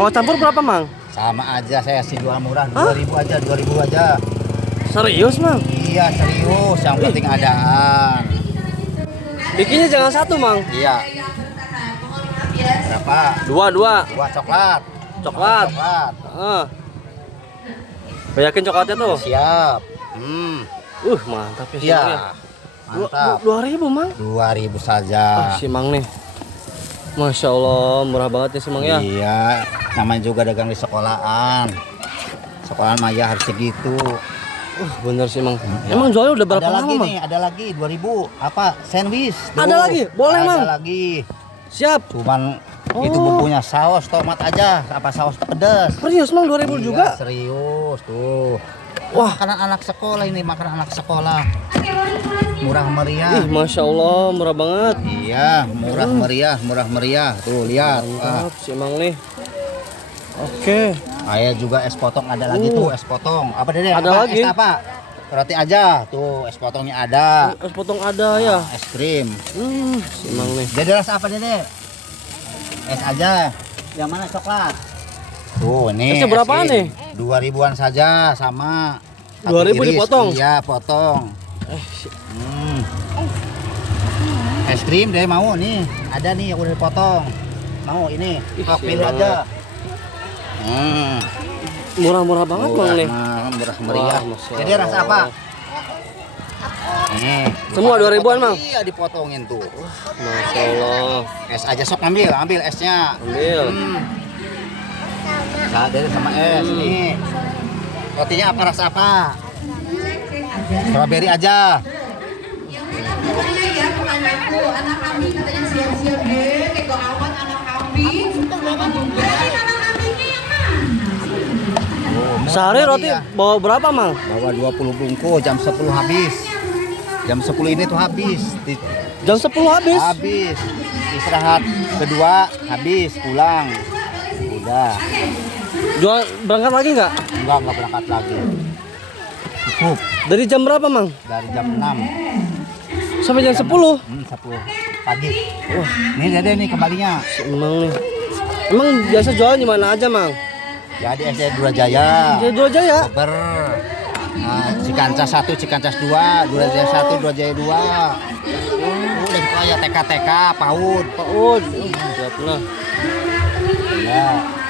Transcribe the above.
Kalau campur berapa, Mang? Sama aja, saya sih jual murah. 2.000 aja, 2.000 aja. Serius, Mang? Iya serius, yang penting adaan. Bikinnya jangan satu, Mang. Iya. Berapa? Dua. Dua coklat. Coklat. Coklat. Banyakin coklatnya tuh. Siap. Mantap ya si Iya. Mang ya. Mantap. 2.000, Mang. 2.000 saja. Si Mang nih. Masya Allah, murah banget ya si Mang ya. Iya, namanya juga dagang di sekolahan. Sekolahan Maya harus segitu. Bener sih, Mang. Emang jualnya udah berapa Ada lama, lagi Mang? nih, ada lagi 2.000. Apa? Sandwich. Ada lagi? Boleh, Mang. Ada lagi. Siap. Cuman itu bumbunya saus tomat aja, apa saus pedas. Serius, Mang, 2.000 Iya, juga? Serius tuh. Wah. Makanan anak sekolah ini, makanan anak sekolah. Murah meriah. Masya Allah, murah banget. Iya, murah meriah. Tuh lihat. Mantap si Mang nih. Oke. Ayah juga es potong ada lagi tuh, es potong. Apa Dede? Ada Apa? lagi. Es apa? Roti aja. Tuh, es potongnya ada. Es potong ada ya. Es krim. Si Mang nih. Dede rasa apa Dede? Es aja. Yang mana coklat? Tuh, ini. Esnya berapaan es nih? 2.000-an saja sama. 2.000 Satu iris. dipotong? Iya, potong. Es krim deh mau nih. Ada nih yang udah dipotong. Mau ini. Kok pilih aja. Murah-murah banget, Mang nih. Murah meriah. Wah, Masya Jadi rasa Allah. apa? Nih. Semua 2.000-an, Mang? Iya, dipotongin tuh. Masya Allah. Es aja sok ambil esnya. Ambil. Dari sama es nih. Rotinya apa rasa apa? Strawberry aja. Pokoknya ya anakku, anak kambing katanya siap-siap deh, kayak awat anak kambing, mama juga. Anak kambingnya yang mana? Sehari roti bawa berapa, Mang? Bawa 20 bungkus, jam 10 habis. Jam 10 ini tuh habis. Jam 10 habis? Habis. Istirahat kedua habis, pulang. Udah. Jual berangkat lagi nggak? Enggak berangkat lagi. Cukup Dari jam berapa, Mang? dari jam 6. Sampai jam 10? 10 pagi. Nih Dede nih kembalinya. Si Mang nih. Emang biasa jualan di mana aja, Mang? Jadi SD Durajaya. Di Dua Jaya. Koper. Nah, Cikancas 1, Cikancas 2, Durajaya 1, Durajaya 2. Udah itu aja TK, PAUD. PAUD. Siap lah. Ya.